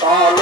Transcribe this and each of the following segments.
Hey!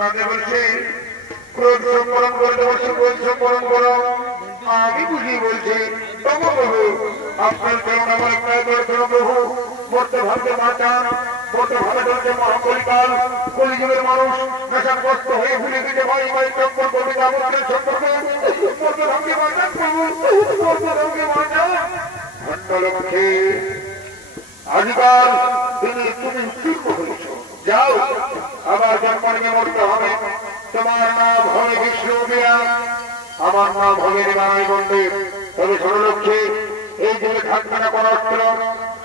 তাতে বলছে ক্রোধ সম্পরণ করে দেবো, ক্রোধ সম্পরণ করো। আমি বুঝি বলছি তবু প্রভু আপনার কেমন আমার প্রায় করেছিল প্রভু। বলতে ভাবতে বাঁচান, বলতে ভাবে চলছে মহাকলিকাল, কলিযুগের মানুষ নেশাগ্রস্ত হয়ে ভুলে দিতে পারি ভাই চম্পল করবে যাবতীয় সম্পর্কে। বলতে ভাবতে বাঁচান প্রভু, বলতে ভাবতে বাঁচান। ভণ্ডলক্ষ্মী আজকাল তুমি ঠিক হয়েছ, যাও আবার জন্ম নিয়ে মরতে হবে। তোমার নাম হবে বিষ্ণু বিয়া, আমার নাম হবে নিমাই পণ্ডিত। তবে ষোললক্ষ্মী এই যুগে থাকবে না কোন অস্ত্র,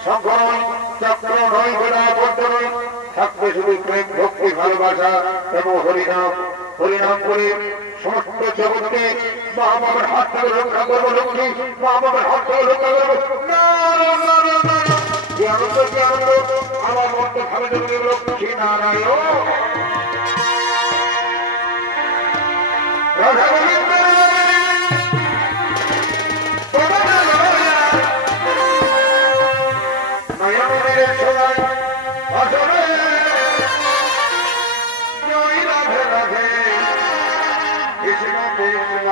শঙ্খ নয়, চক্র নয়, বেড়া পদ্ম নয়, থাকবে শুধু প্রেম ভক্তি ভালোবাসা এবং হরিনাম। হরিনাম করে সমস্ত জগৎকে মা বাবার হাত থেকে রক্ষা করবো লক্ষ্মী, মা বাবার হাত থেকে রক্ষা করবো। কি আনন্দ, কি আনন্দ, আমার মধ্যে ভাবে দেবে লক্ষ্মী নারায়ণ। রাধা গোবিন্দ নয়নের সবাই আসলে জয় রাধে রাধে কৃষ্ণ কৃষ্ণ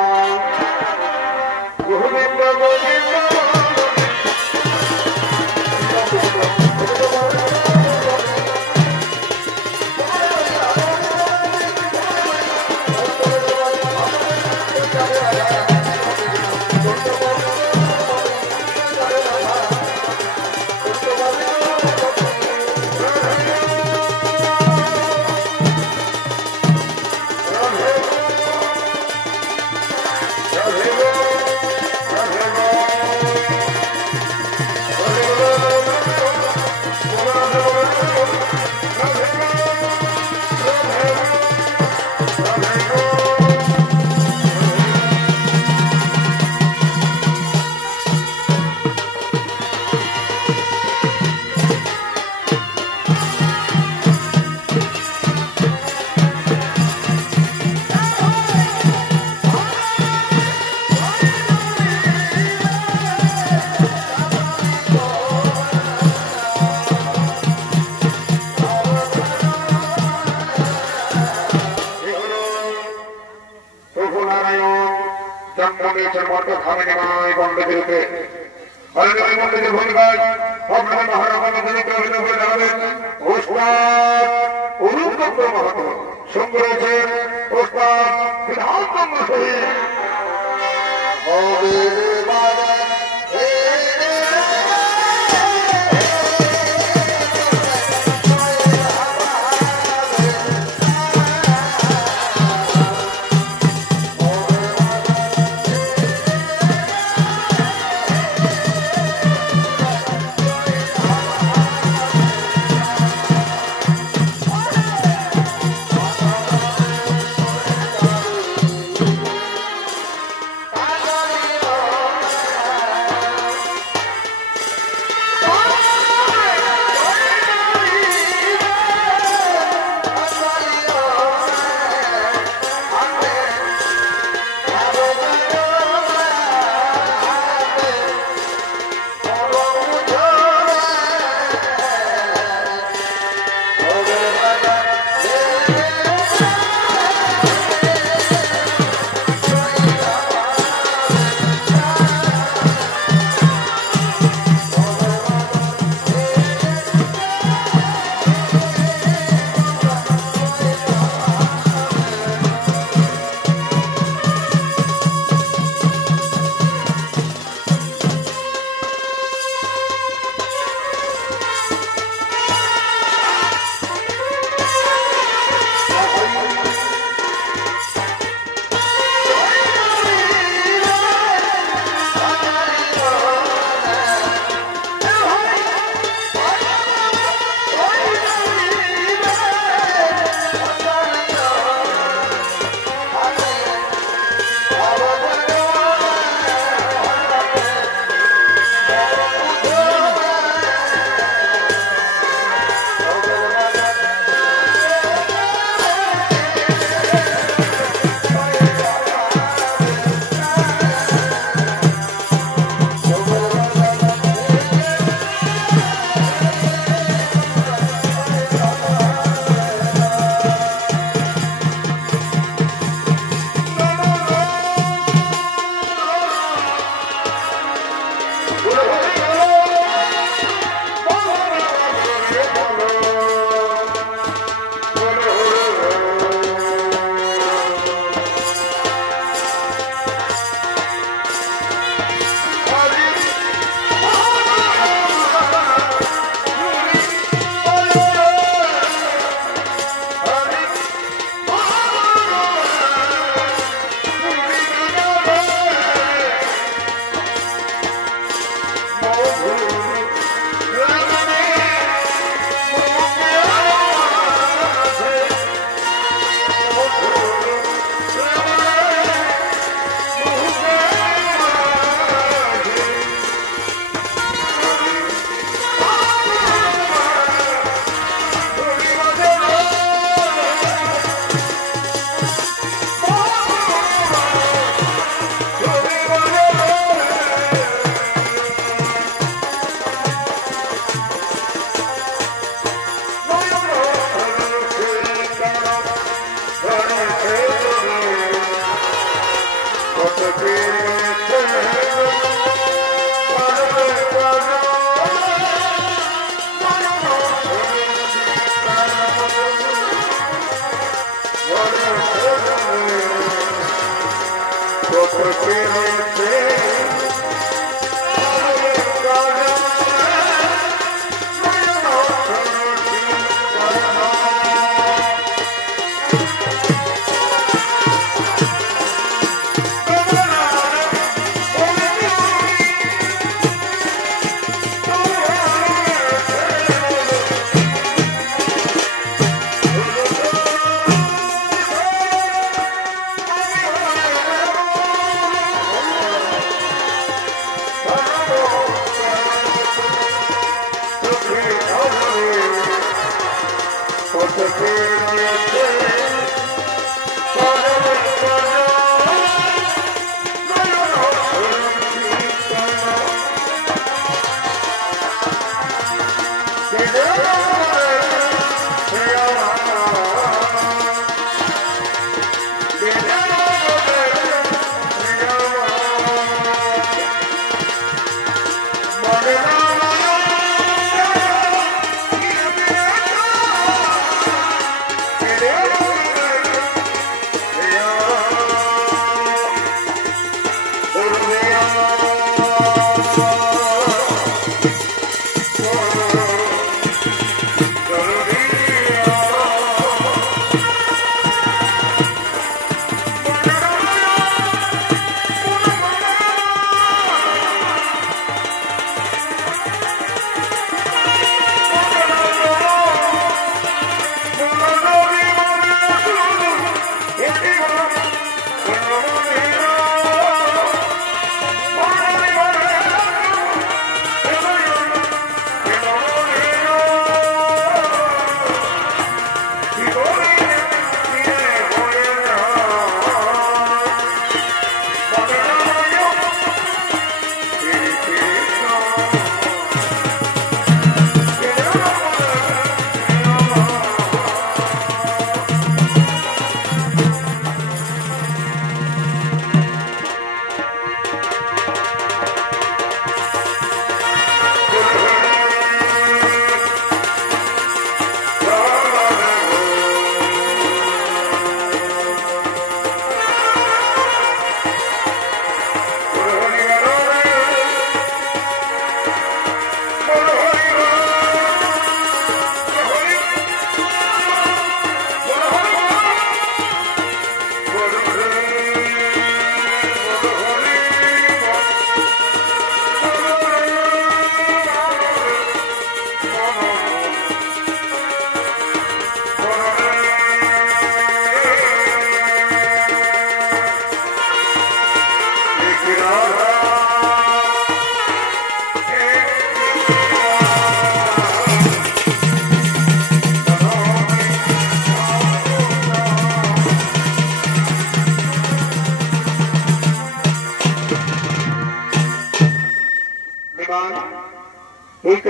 গোবিন্দ গোবিন্দ।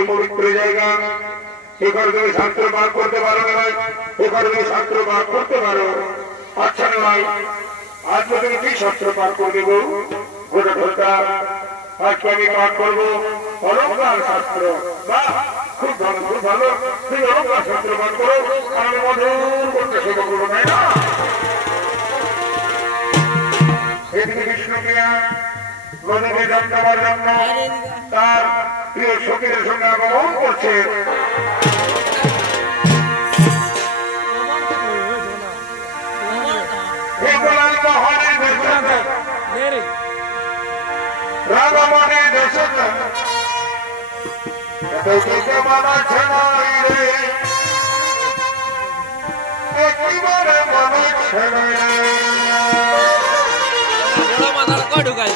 পবিত্র জায়গা, এখানে তুমি শাস্ত্র পাঠ করতে পারো না ভাই, এখানে তুমি শাস্ত্র পাঠ করতে পারো। আচ্ছা না ভাই, আজকে তুমি কি শাস্ত্র পাঠ করে দেবো? গোটা ঘোটা আজকে আমি পাঠ করবো অলঙ্কার শাস্ত্র। বাহ, খুব ভালো, খুব ভালো। তুমি অলঙ্কার শাস্ত্র পাঠ করো, আর আমি মধুর করতে সেবা করবো, তাই না? এদিকে বিষ্ণুপ্রিয়া গণকে দান দেওয়ার জন্য তার প্রিয় সখীদের সঙ্গে আগমন করছে। রাগমণি দশক মানাচ্ছে নাই রে, একেবারে মানাচ্ছে নাই রে। ঢুকাই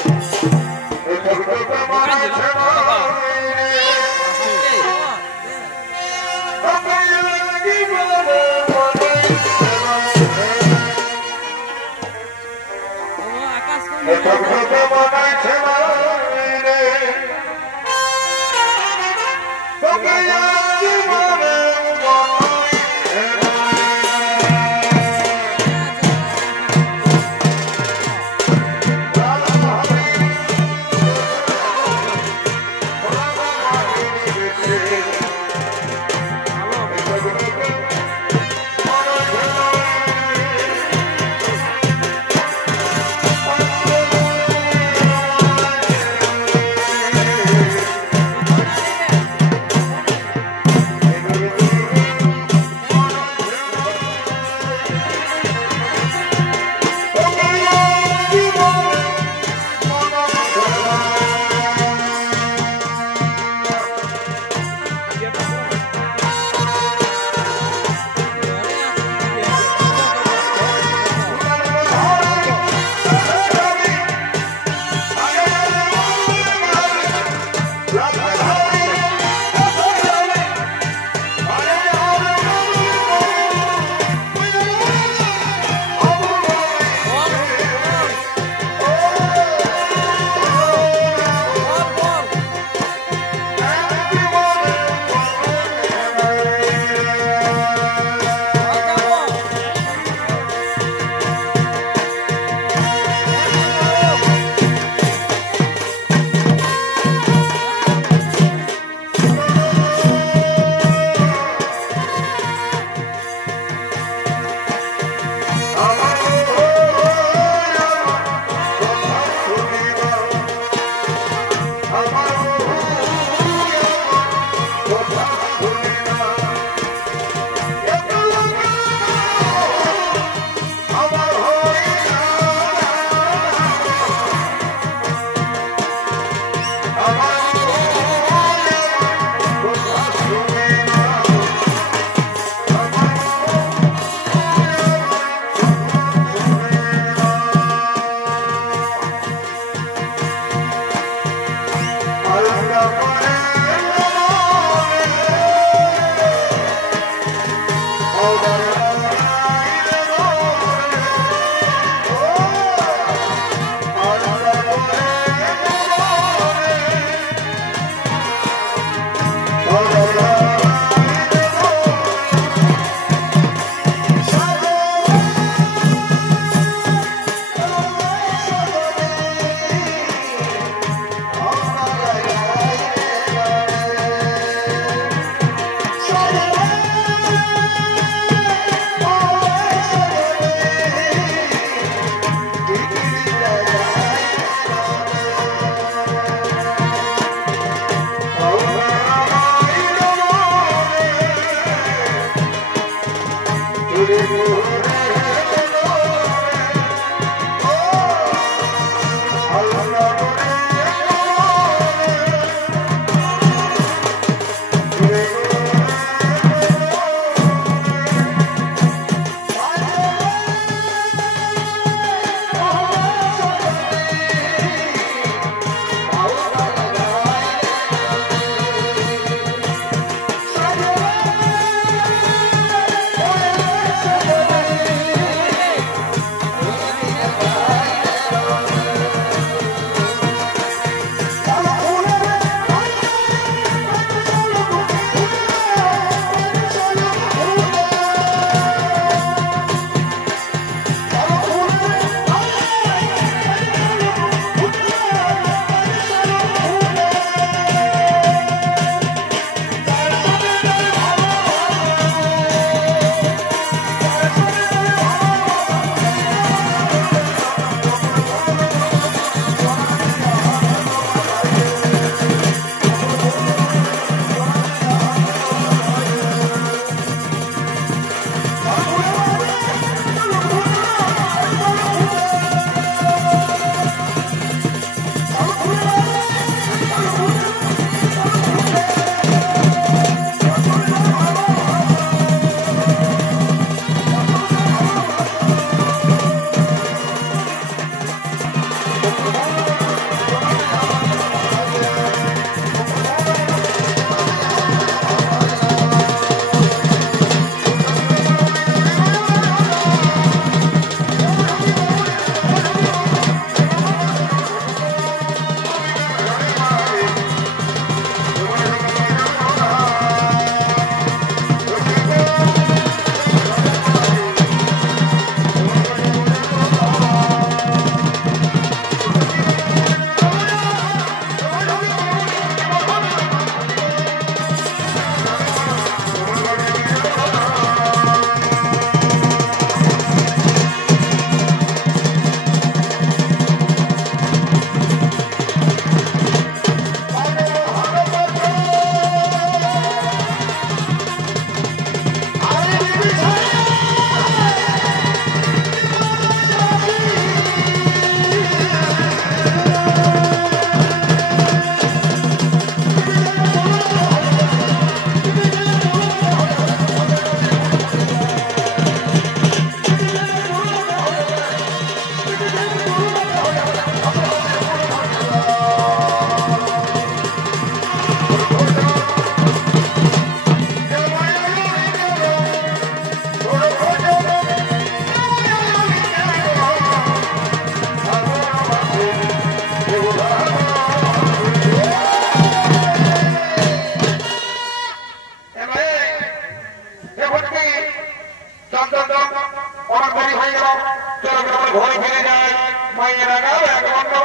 চলো আমরা ঘরে ফিরে যাই মায়েরা গাও এক ঘন্টা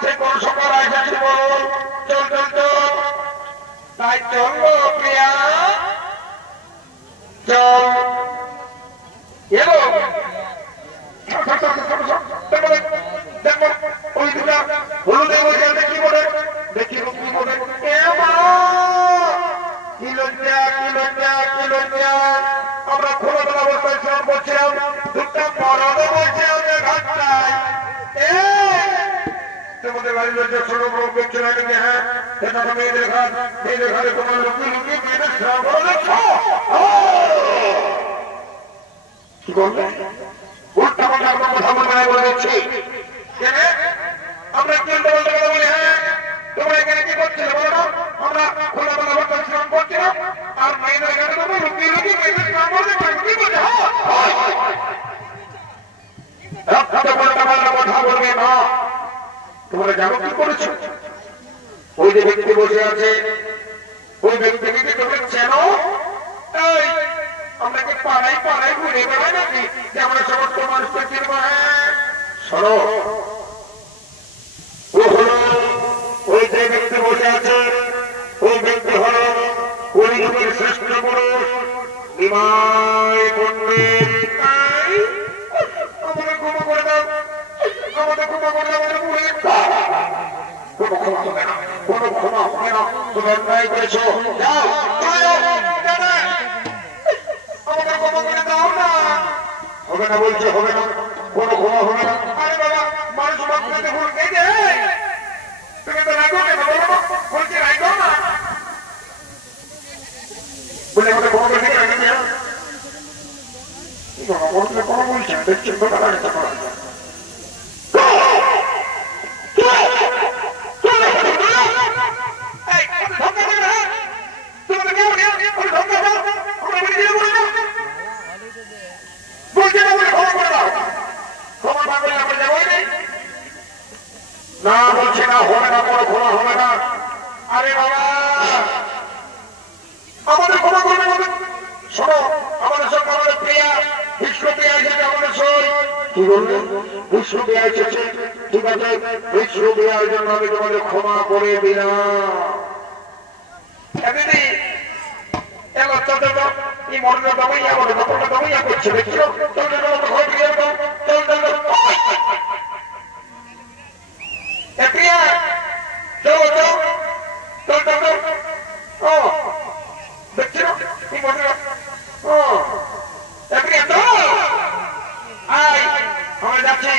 সে কোন সকাল আসছে বল চল চল চল তাই চলবো প্রিয়া চল এলো ওই দুটা হলুদে বসে দেখি বলে দেখি কি বলে কি লজ্জা কি লজ্জা কি লজ্জা আমরা খোলামেলা অবস্থায় স্নান করছিলাম দুটা মরদ বলছে আমাদের ঘাটটায় তোমাদের বাড়ির লজ্জা ছোট বড় দেখছে না কিন্তু হ্যাঁ সেটা তো মেয়েদের ঘাট মেয়েদের ঘাটে তোমার লুকিয়ে লুকিয়ে মেয়েদের স্নান করে দেখছ কি বলবে উল্টা পাল্টা কথা বলবে না বলে দিচ্ছি আমরা একটু উল্টা পাল্টা কথা বলি হ্যাঁ তোমরা এখানে কি করছিলে বলো না আমরা খোলামেলা অবস্থায় স্নান করছিলাম আর মেয়েদের ঘাটে তোমরা লুকিয়ে লুকিয়ে মেয়েদের স্নান করে কি বলছে কথা বলবে না তোমরা জানো কি করেছো ওই যে ব্যক্তি বসে আছে ওই ব্যক্তিকে তোমরা চেনো আমরা কি পাড়াই পাড়াই ঘুরে বেড়াই নাকি যে আমরা সমস্ত মানুষকে চিনব হ্যাঁ শোনো ও হলো ওই যে ব্যক্তি বসে আছে ওই ব্যক্তি হল কলিযুগের শ্রেষ্ঠ পুরুষ নিমাই পণ্ডিত আমাদের ক্ষমা করে দাও আমাদের ক্ষমা করে দাও কোনো ক্ষমা হবে না কোনো ক্ষমা হবে না তুমি অন্যায় করেছো যাও আমাদের ক্ষমা করে দাও না হবে না বলছে হবে না কোনো ক্ষমা হবে না আরে বাবা মানুষ মাত্রাতে ভুল কে যে তুমি তো রাখো কেন বলো বলছে রাখো না বলে আমাদের ক্ষমা করে দিয়ে রাখি না কথা বলছেন দেখছেন কথা রাখতে পারা না বলছে না হবে না কোনো ক্ষমা হবে না আরে বাবা আমাদের ক্ষমা করবে শোনো আমাদের সঙ্গে আমাদের প্রিয়া বিষ্ণুপ্রিয়া এসেছে আমাদের সই কি বললেন বিষ্ণুপ্রিয়া এসেছে ঠিক আছে বিষ্ণুপ্রিয়ার জন্য আমি তোমাদের ক্ষমা করে দিলাম দিদি এবার চল চল এই মরণের দামাইয়া বলে দখলটা দামাইয়া করছে দেখছো চল চল ঘর ফিরে চল চল চল প্রিয়া চলো চল চল চল চল ও দেখছো কি মনে ও প্রিয়া তো আই আমরা যাচ্ছি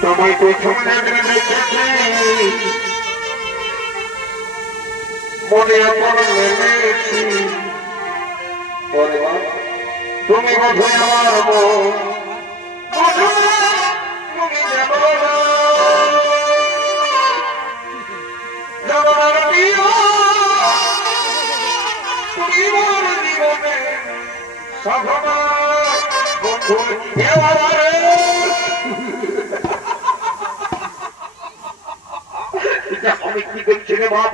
তোমায় প্রথম দেখেছি মনে আপন মেনেছি তুমি বোধ আমার তুমি তুমি জীবনে সাধনা বন্ধু আমি কি দেখছি রে বাপ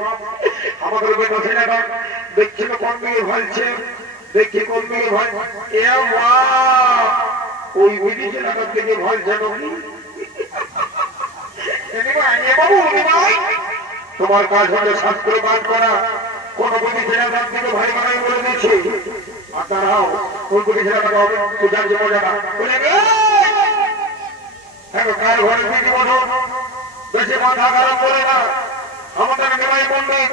আমাদের বেটা ছেলেটা দেখছি না কোন দিকে ভালছে দেখছি কোন দিকে ভাই এ ওই বুঝি ছেলেটার দিকে ভালছে তোমার কাজ হলে শাস্ত্র পাঠ করা কোন বুঝি ছেলেটার দিকে ভাই বানাই বলে দিচ্ছে আর তারাও ওই বুঝি ছেলেটাকে পূজার জন্য যারা বলে হ্যাঁ কার ঘরে দিকে বলো বেশি মাথা খারাপ করে না আমাদের নিমাই পণ্ডিত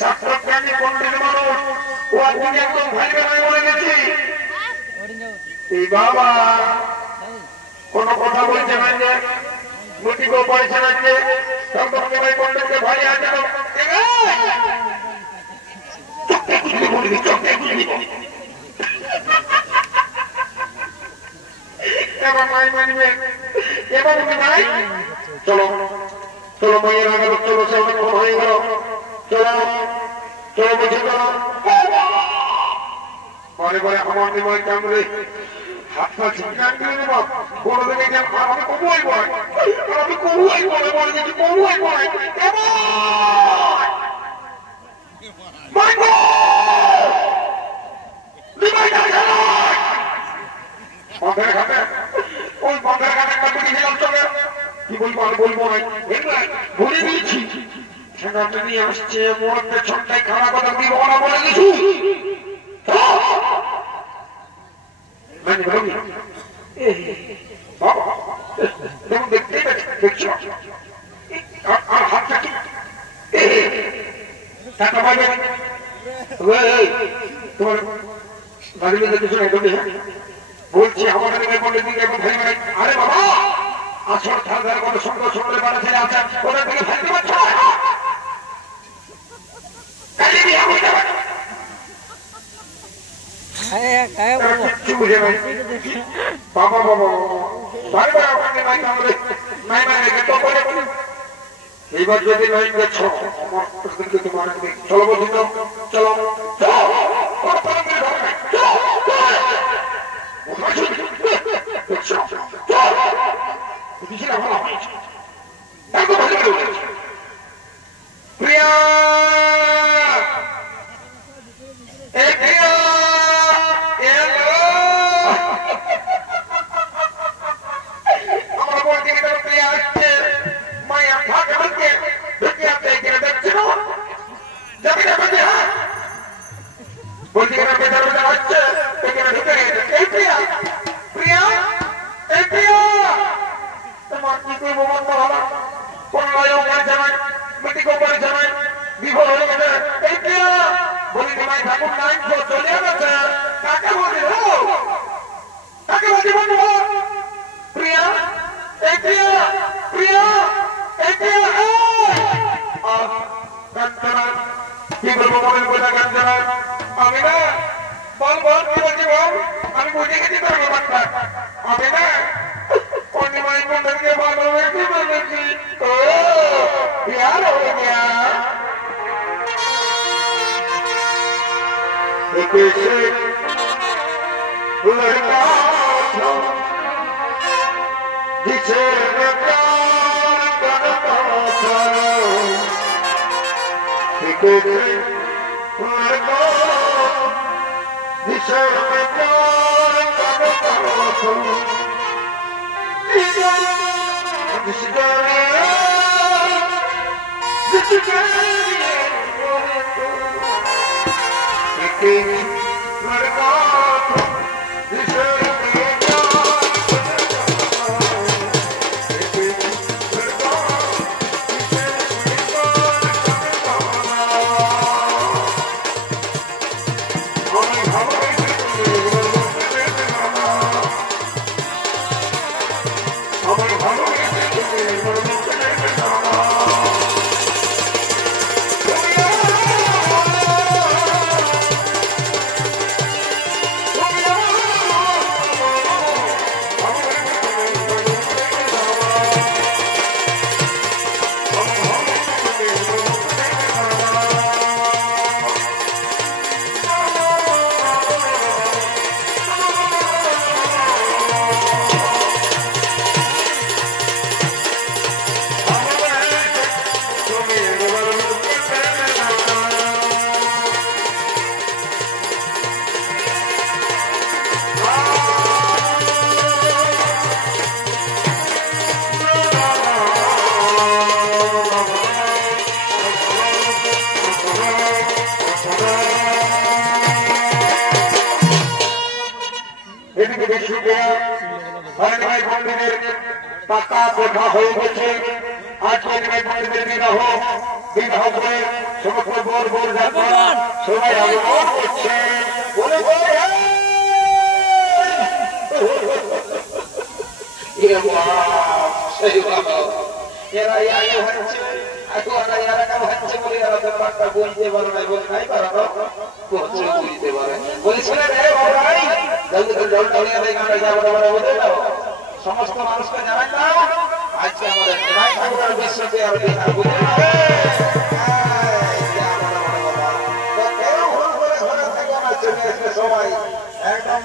শাস্ত্রজ্ঞানী পণ্ডিত মানুষ ও আপনি একদম ভাই বেড়াই বলে গেছি এই বাবা কোন কথা বলছে না যে মুটিকেও পয়সা না যে তখন নিমাই পণ্ডিতকে ভাই আছে এবার নাই মানবে এবার নাই চলো চলো মায়ের আগে চলো সে অনেকক্ষণ হয়ে গেল চলো চলো বুঝে চলো পরে পরে আমার নিময় কামড়ে হাতটা ছিটকান দিয়ে দেব কোনো দিকে গেল আমি কবুই পড়ে আমি কবুই পড়ে বলে দিচ্ছি কবুই পড়ে নিময় বন্ধের ঘাটে ওই বন্ধের ঘাটে একটা বুঝেছিলাম চলে কি বলবো আর বলবো না ভুলে দিয়েছি সেখানে নিয়ে আসছে মোড় পেছনটাই খারাপ কথা দিব না বলে কিছু দেখতেই দেখছো আর হাতটা কি টাকা পাবে তোমার গাড়ির মধ্যে কিছু নাই বলছি আমার পন্ডিত দিকে ভাই ভাই আরে বাবা আসল ঠান্ডার কোনো সুন্দর সুন্দর বাড়া ছেলে আছে ওদের দিকে ফেলতে পারছো বাবা বাবা এইবার যদি লাইন দেখছো তোমার চলো বলছি চলো প্রিয়া আমি না বল বল কি বলছি বল আমি বুঝে গেছি তোর ব্যাপারটা আমি না পূর্ণিমায় বন্ধুকে ভালোবেসে বলেছি ও প্যার হয়ে গেয়া कैसे लड़का था जिसे मैं प्यार करता था कैसे लड़का जिसे मैं प्यार करता था जिसके लड़का जिसे পাকা দেখা হয়ে গেছে আজকের মেয়েদের বিবাহ বিবাহ করে সমস্ত বোর বোর যাত্রা সবাই আগমন করছে বলতে পারো না বলতে পারো বুঝতে পারে বলেছিলেন সমস্ত মানুষকে জানাই দাও আজকে আমাদের নিমাই ঠাকুরের বিশ্বকে আর সবাই একদম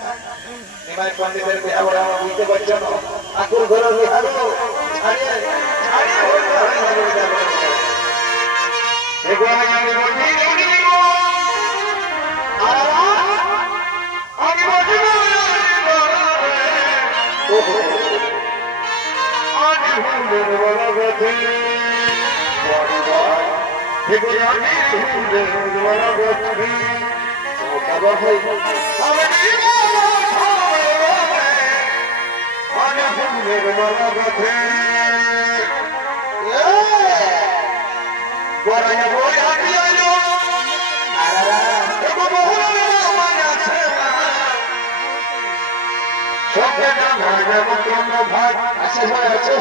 নিমাই পন্ডিতের বিহার বুঝতে পারছো না ঠাকুর ঘরের বিহার আজ হুলের বলা গেছে থেকে আজ হুলের বলা গেছে আজ হুলের বলা গেছে বড়াইয়া বই হাঁটি আইলো এবং বহুরের আমার আছে সঙ্গে না যেমন ক্রম ভাগ আছে আছে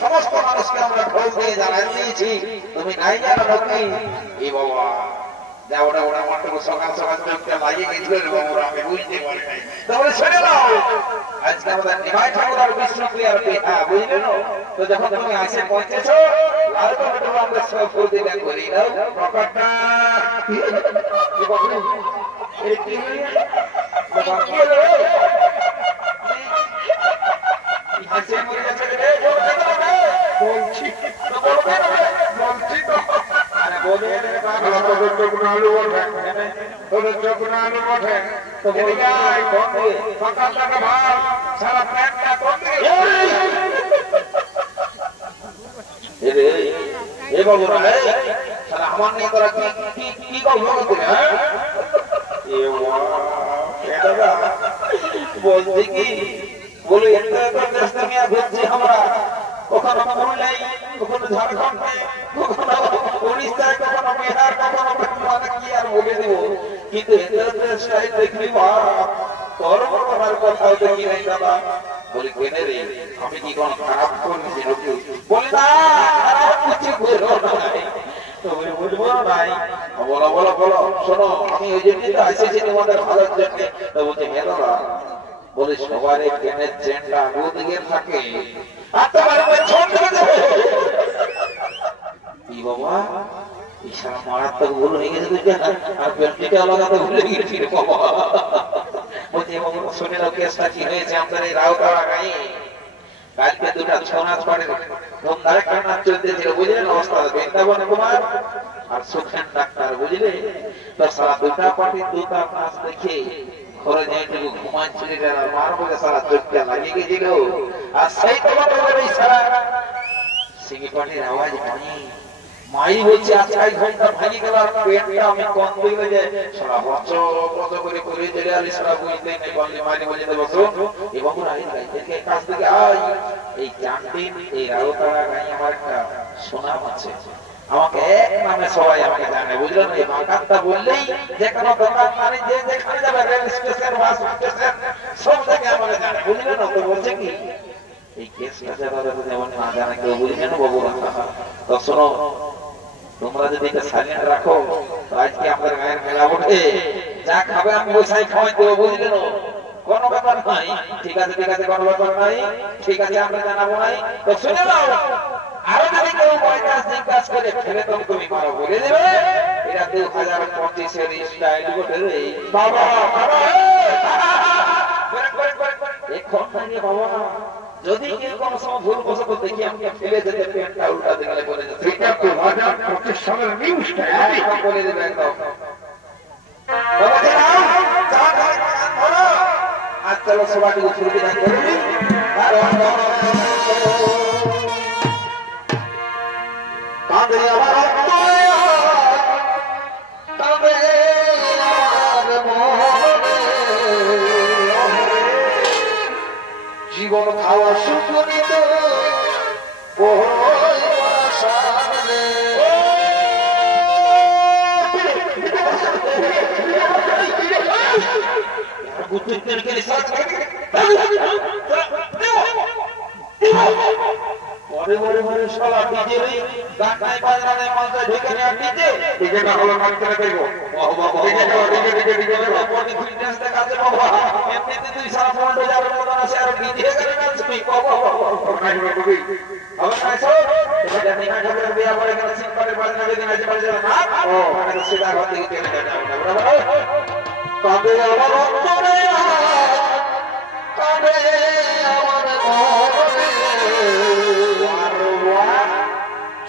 সমস্ত মানুষকে আমরা ঢোল দিয়ে জানাই দিয়েছি তুমি নাই জানো নাকি এই বাবা দেওয়া ওরা মাত্র সকাল সকাল চোখটা লাগিয়ে গেছিল বাবুরা আমি বুঝতে পারি নাই তাহলে শুনে নাও আজকে আমাদের নিমাই ঠাকুর আর বিষ্ণুপ্রিয়ার বিহা বুঝলে না তো যখন তুমি আসে পৌঁছেছো লাল টমেটো আমরা সব ফুল দিয়ে করি নাও প্রকটটা কি বলছো এই কি বাকি হলো হাসি মরে যাচ্ছে রে বলছি তো বলবে না বলছি তো আরে বলে রে বাবা তো গুনালু ওঠে তো গুনালু ওঠে তো বলে যাই বন্ধে সকাল থেকে ভাত সারা পেটটা করতে রে এ বাবুরা সারা আমার নিয়ে তোরা কি গল্প করছিস হ্যাঁ এ ওয়া এটা বলছি কি বলে এত দেশ দুনিয়া ঘুরছি আমরা কখনো পুরুলিয়ায় কখনো ঝাড়খণ্ডে কখনো উড়িষ্যায় কখনো বিহার কখনো মানে কি আর বলে দেব কিন্তু এত দেশটাই দেখলি তোর বড় কোথাও দেখি নাই দাদা বলি কেনে রে আমি কি কোন খারাপ করেছি নাকি বলি না খারাপ কিছু করো নাই তুমি বুঝবো নাই বলো বলো বলো শোনো আমি ওই জন্যই তো আসেছি তোমাদের ভালোর জন্য তো বলছি হ্যাঁ দাদা বলে সবারে কেনের চেনটা দুদিকে থাকে আর তোমার ছোট কি বাবা ইশারা মারাত্মক ভুল হয়ে গেছে তুই আর পেন্টিটা লাগাতে ভুলে গেছি রে বাবা বলছি বাবা শুনে নাও কেসটা কি হয়েছে আমাদের এই রাউতাড়া গায়ে কালকে দুটা ছৌ নাচ পাড়ে ধুমধারে নাচ চলতেছিল বুঝলেন অবস্থা বৃন্দাবনে কুমার আর সুখেন ডাক্তার বুঝলে তো সারা দুটা পার্টি দুটা নাচ দেখে ঘরে যেটুকু ঘুমাচ্ছিল মার বলে সারা চোখটা লাগিয়ে গেছিল আর সেই তোমাদের সারা সিঙ্গি পাটির আওয়াজ পানি মাই বলছে আজকাই ঘন্টা ভাঙি গেল আর পেটটা আমি কম হয়ে যায় সারা বছর কত করে করে দিলে আর সারা বুঝতে নেই বললে মাইনে বলে দেবো তো এই বাবু রাই এদিকে কাছ থেকে আই এই জানতেন এই রাউতারা গাই আমার একটা সুনাম আছে আমাকে এক নামে সবাই আমাকে জানে বুঝলেন এই বাঁকাতটা বললেই যে কোনো দোকান মানে যে যেখানে যাবে রেল স্টেশন বাস স্টেশন সব থেকে আমাকে জানে বুঝলেন তো বলছে কি এই কেসটা যারা যেমন না জানে কেউ বুঝলেন বাবু তো শোনো তোমরা যদি এটা সাইলেন্ট রাখো তো আজকে আমাদের গায়ের মেলা ওঠে যা খাবে আমি ওইসাই খাওয়াই দেবো বুঝলেন কোনো ব্যাপার নাই ঠিক আছে কোনো ব্যাপার নাই ঠিক আছে আমরা জানাবো নাই তো শুনে নাও আরো যদি কেউ পয়সা জিজ্ঞাস করে ফেলে তো তুমি মারো বলে দেবে এটা 2025 এর স্টাইল বটে রে বাবা এখন থেকে বাবা যদি কেউ কোনো সময় ভুল বশত দেখি আমাকে ফেলে যেতে পেনটা উল্টা দিলে বলে যেতে এটা 2025 সালের নিউ স্টাইল বলে দেবে একদম বাবা যাও চা খাই কান ধরো আজ চলো সবাইকে শুরু করে করবি কাঁদে আমার অন্তরে কাঁদে আমার মনে জীবন খাওয়া সুখ নিত সামনে মরে মরে মরে শালা ডিজে রে গান বাজনা মঞ্চে ঢুকে নিয়ে ডিজে ডিজে না হলো নাচ করে দেবো ডিজে বডি ফিটনেস দেখাতে বাবা এমনিতে তুই সারা ফ্রন্ট যাবে মতন আছে আর ডিজে করে নাচবি বাবা আবার নাচো এটা দেখা যাবে বিয়া পরে গেলে সিম্পলের বাজনা বেদিন আছে বাজনা না ও মানে সেটা ঘর থেকে চলে যাবে বরাবর কাঁদে আমার অন্তরে কাঁদে আমার মনে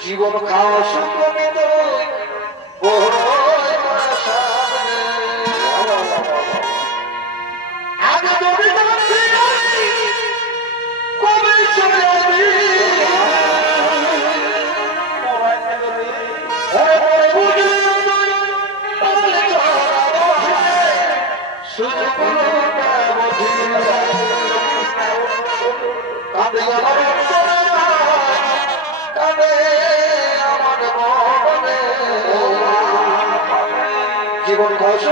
জীবন খাওয়া সুখ নিত আগে যদি কবে চলে যাবি কাঁদে আমার কাঁদে আমার মনে জীবন কষ্ট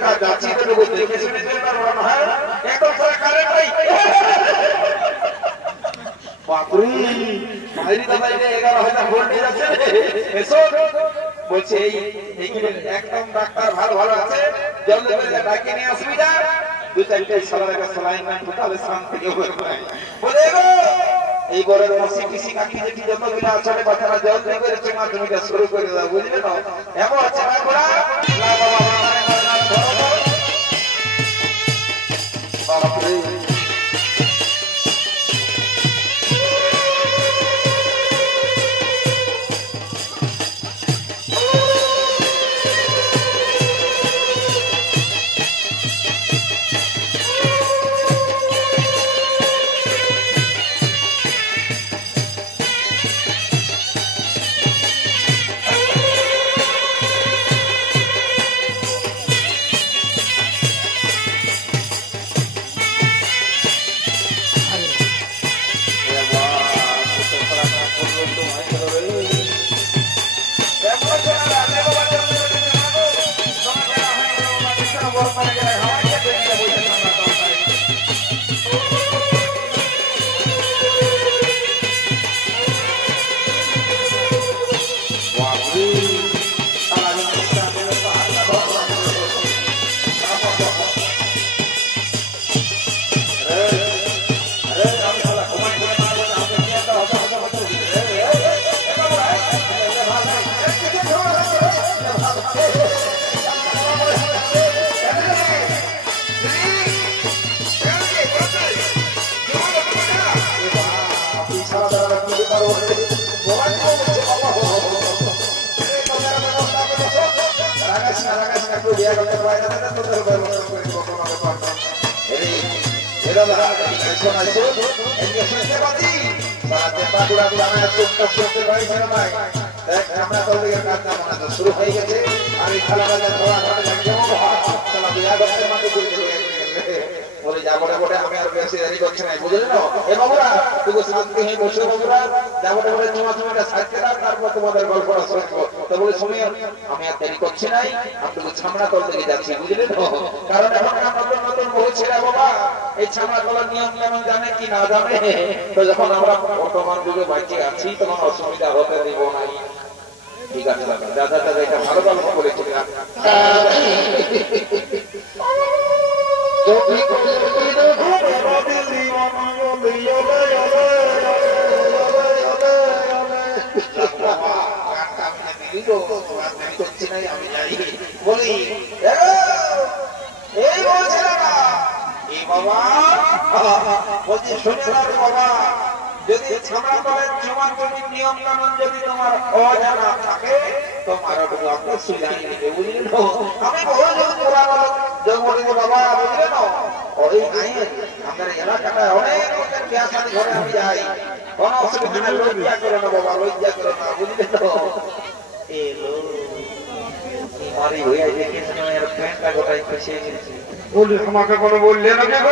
বেকার যাচ্ছি তো লোক দেখে শুনে চলে না বড় হয় একদম সারা কারেন্ট নাই বাপরে মাইরি দাদা এটা 11000 ভোল্টেজ আছে এসো বলছে এই কি একদম ডাক্তার ভালো ভালো আছে জলদি করে ডাকে নিয়ে আসবি যা দুই চারটে সালার একটা সালাইন ম্যান টোটাল শান্তি হবে বলে গো এই গরের মসি পিসি কাকি দেখি যত বিনা আছে বাচ্চারা জলদি করে চমা জমিটা শুরু করে দাও বুঝলে না এমন আছে না ঘোড়া না বাবা বাপরে শুরু হয়ে গেছে আর এই খেলা বলে যা বলে বলে আমি আর বেশি দেরি করছি না বুঝলে না এ বাবুরা তুমি শান্তি হয়ে বসে বাবুরা যা বলে বলে তোমার সাথে দাও তারপর তোমাদের গল্পটা শুনবো তো বলে শুনি আমি আর দেরি করছি নাই আমি তো ছামড়া তল থেকে যাচ্ছি বুঝলে না কারণ এখন নতুন নতুন বহু ছেলে বাবা এই ছামড়া তলার নিয়ম কেমন জানে কি না জানে তো যখন আমরা বর্তমান যুগে বাইকে আছি তখন অসুবিধা হতে দিব না ঠিক আছে দাদা দাদা এটা ভালো গল্প বলেছিল আমি যাই বলি এই বাবা বলছি শুনে বাবা যদি ছামড়া তলের জমান জমির নিয়ম কানুন যদি তোমার অজানা থাকে তোমার আপনি সুবিধা নেবে বুঝলেন আমি বহু বলি বাবা বুঝলেন ওই আইন আমাদের এলাকাটায় অনেক লোকের বিয়া শাদী ঘরে আমি যাই কোনো অসুবিধা নেই লজ্জা করে না বাবা লজ্জা করে না বুঝলেন এলো মারি হয়ে দেখেছেন এর প্যান্টটা গোটাই ফেসে গেছে বলি আমাকে কোনো বললে না কেন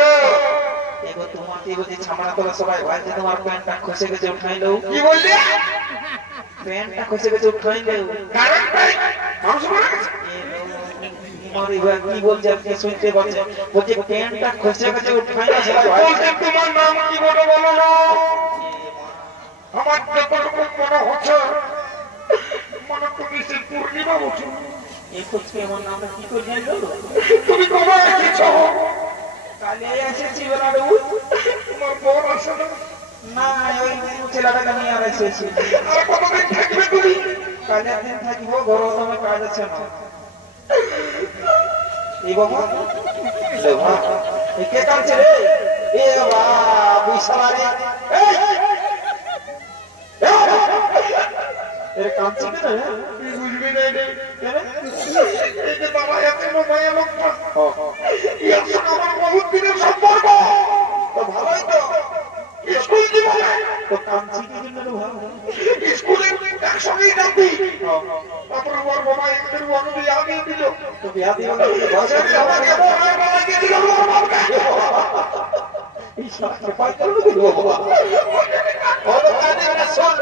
এগো তোমাকে বলছি ছামড়া তোলা সবাই ভাই যে তোমার প্যান্টটা খসে গেছে উঠাই দাও কি বললি প্যান্টটা খসে গেছে উঠাই দাও কারণ ভাই মানুষ বলে গেছে মারি ভাই কি বলছে আপনি শুনতে পাচ্ছেন বলছে প্যান্টটা খসে গেছে উঠাই দাও সবাই বলতে তোমার নাম কি বলো বলো না আমার যতটুকু মনে হচ্ছে মনে করছি পূর্ণিমা বছর এই খুঁজকে আমার নামটা কি করে জানলো তুমি কবে এসেছো কালে এসেছি বেলাটা তোমার বোন আসে না না ওই ছেলেটাকে নিয়ে আর এসেছি আর কতদিন থাকবে তুমি কালে একদিন থাকিব ঘর তোমার কাজ আছে না এই বাবা কে কাঁদছে রে এ বাবা বিশালারে এর কাঁদছে কেন বুঝবি না রে এই যে বাবা এত মায়া লোকটা আমার বহুত দিনের সম্পর্ক তো ভালোই তো স্কুল জীবনে তো কাঁদছি কি জন্য ভালো স্কুলে একসঙ্গেই যাচ্ছি তারপরে ওর বাবা এদের ওকে আমি দিল তো বিয়া দিও আমাকে বাবাকে দিল ওর বাবাকে এই সাথে পাই করলো কি বাবা ও তো কানে না শুন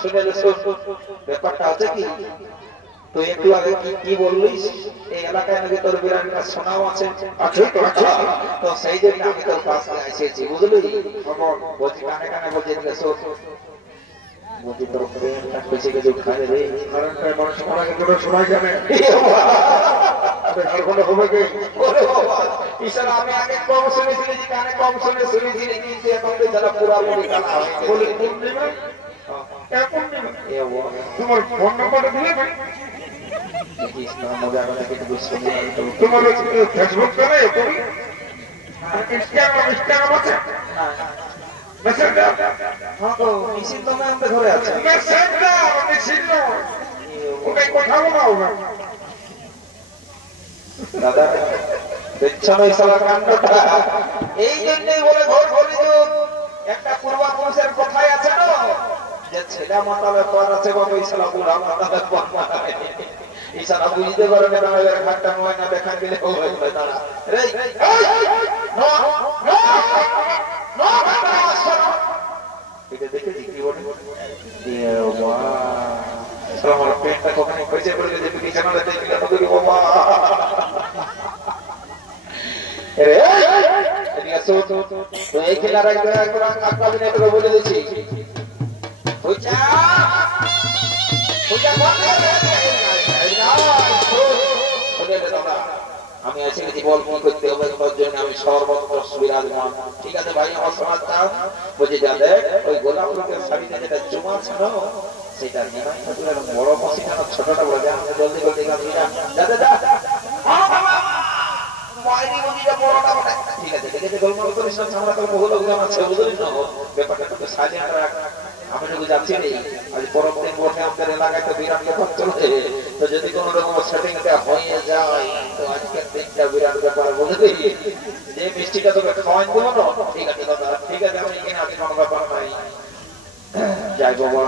শুনে শুন ব্যাপারটা আছে কি তো একটু আগে কি বললিস এই এলাকায় নাকি তোর বিরাট কাজ শোনাও আছে তো সেই জন্য আমি তোর পাশে এসেছি বুঝলি বলছি কানে কানে বলছি বলছি তোর প্রেমটা খুঁজে গেছে খাবে রে শোনা যাবে আমি আগে কম শুনেছিলি কানে কম শুনেছিলি কিন্তু এখন যারা পুরাপুরি কানা হয়েছে তোমার ফোন নাম্বারটা দিলে তোমার ফেসবুক চলে ইনস্টাগ্রাম আছে মেসেজ দাও হ্যাঁ তো মিছিল তো আমাদের ঘরে আছে মেসেজ দাও মিছিল দাও ওটাই কথা বলাও না দাদা দেখছো না এই সালা কাণ্ডটা এই জন্যই বলে ঘর ঘরে একটা পূর্বাপুরুষের কথাই আছে না যে ছেলে মাতালে পর আছে বাবা এই সালা বুড়া মাতালে পর মাতালে এই সালা বুঝতে পারে না এর ঘাটটা নয় না দেখা দিলে হবে দাঁড়া রে নো নো নো এটা দেখে কি বলে এ বাবা সালা আমার পেটটা কখনো কইছে বলে যে বিছানাতে দেখলে তো দুই বাবা রে এদিকে সো তো এই খেলার একবার একটা দিনে তো বলে দিছি হইছা আমি এসে গেছি বল কি করতে হবে তার জন্য আমি সর্বত্র বিরাজমান ঠিক আছে ভাই আমার সমাজ চাও বুঝে যাবে ওই গোলাপ রঙের শাড়িতে যেটা চুমা ছিল সেটা নিমাই ঠাকুরের বড় মশিটা ছোটটা বলে আমি জলদি করে দেখাবি না যাতে যা মাইরি বলিটা বড়টা বলে ঠিক আছে দেখে গোলমাল করিস না আমরা তো বহু লোকজন আছে বুঝলি না ব্যাপারটা তো সাজিয়ে রাখ আমি যখন যাচ্ছি আজ পরব দিন বসে আমাদের এলাকায় তো বিরাট ব্যাপার চলছে তো যদি কোনো রকম সেটিংটা হয়ে যায় তো আজকের দিনটা বিরাট ব্যাপার বুঝলি যে মিষ্টিটা তোকে খাওয়াই দেবো না ঠিক আছে দাদা ঠিক আছে আমি এখানে আছি কোনো ব্যাপার নাই যাই বাবা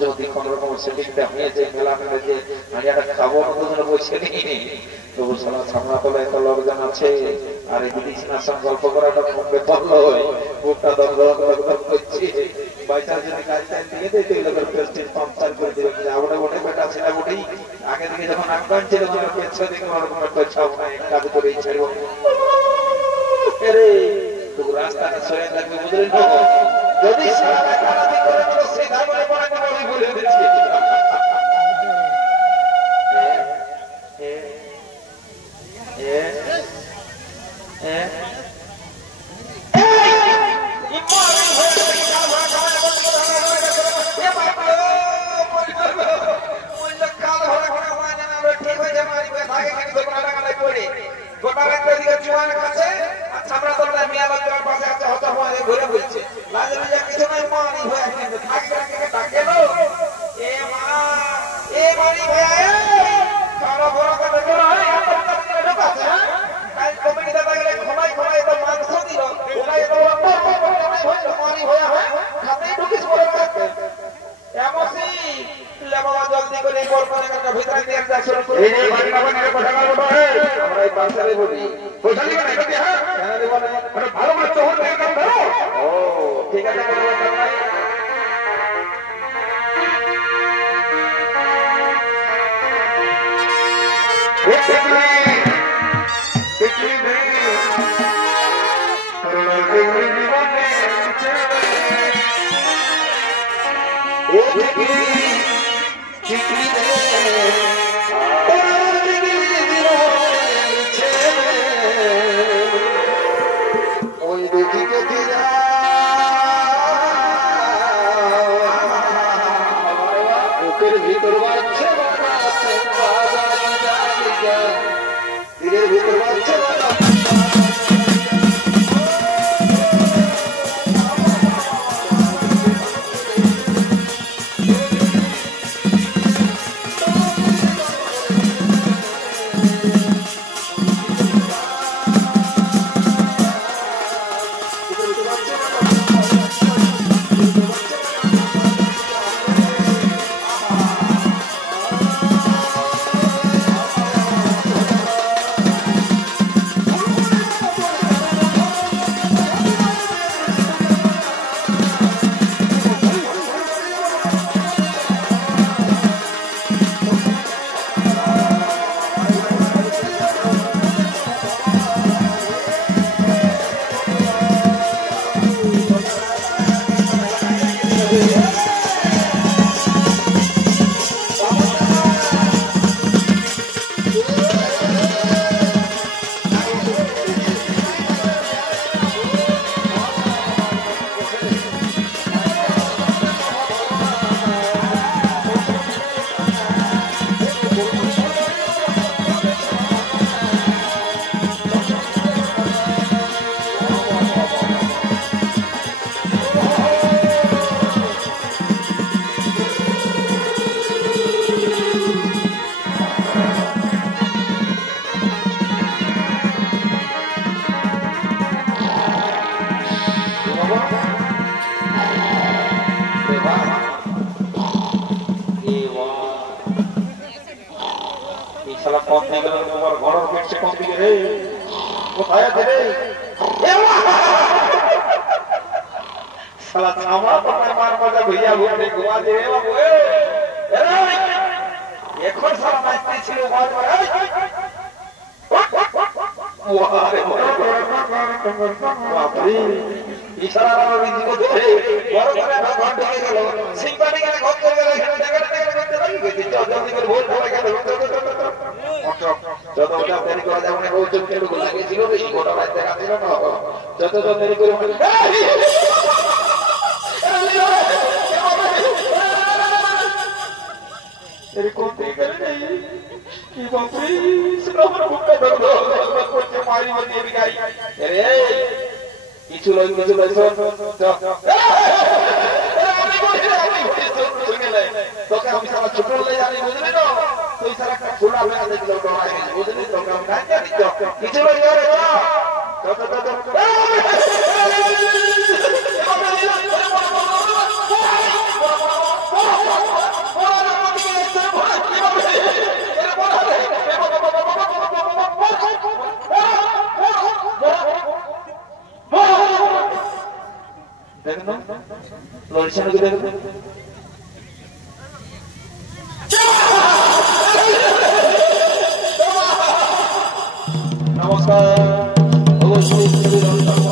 যদি কোনো রকম সেটিংটা হয়েছে মেলা মেলে যে আমি একটা খাবো দুজনে বসে নিই তবু সালা সামনা তোলা এত লোকজন আছে আর এই বিছানার সঙ্গে গল্প করাটা খুব ব্যাপার নয় বুকটা দরদর করছে বাইচার যদি কাজ টাইম দিয়ে দেয় তো এগুলোর প্রেস্টিজ পাম্পচার করে দেবে আমরা ওঠে বেটা ছেলে উঠেই আগে থেকে যখন আক্রান ছিল তখন পেছনে দিকে ওরকম একটা ছাপনা কাজ করেই ছাড়ব রে তো রাস্তাটা সরে থাকবে বুঝলেন না যদি সারা কারাতি করে তো সেই ধারে পড়া করে আমি বলে দিচ্ছি साला कौन नहीं गलत ऊपर घोड़ा पेट से कौन दिखे रे वो आया थे रे साला छावा पर मार मजा भैया घूमने घुमा दे रे बाबू ए एक और साला मस्ती छिलो बात वाह रे बाप रे इशारा वाला भी को दे बड़ करे ना घंट के गेलो सिंपानी के घंट के गेलो जगह लगी जल्दी कर बोल बोल के যত ওটা দেরি করা যাবে না ওই জন্য একটু লাগে ছিল বেশি গোটা রাত দেখা ছিল না যত দেরি করে মনে এর কোন থেকে নেই কি বাপরে সুরাবর মুখে ধরো করতে মারি মারি গাই আরে কিছু লই তোকে আমি সারা ছোট লই জানি বুঝলি না তুই সারা খোলা মেলা দেখলো তো আই বুঝলি তোকে আমি গান জানি তো কিছু লই রে দেখো লড়ছেন কি দেখো নমস্কার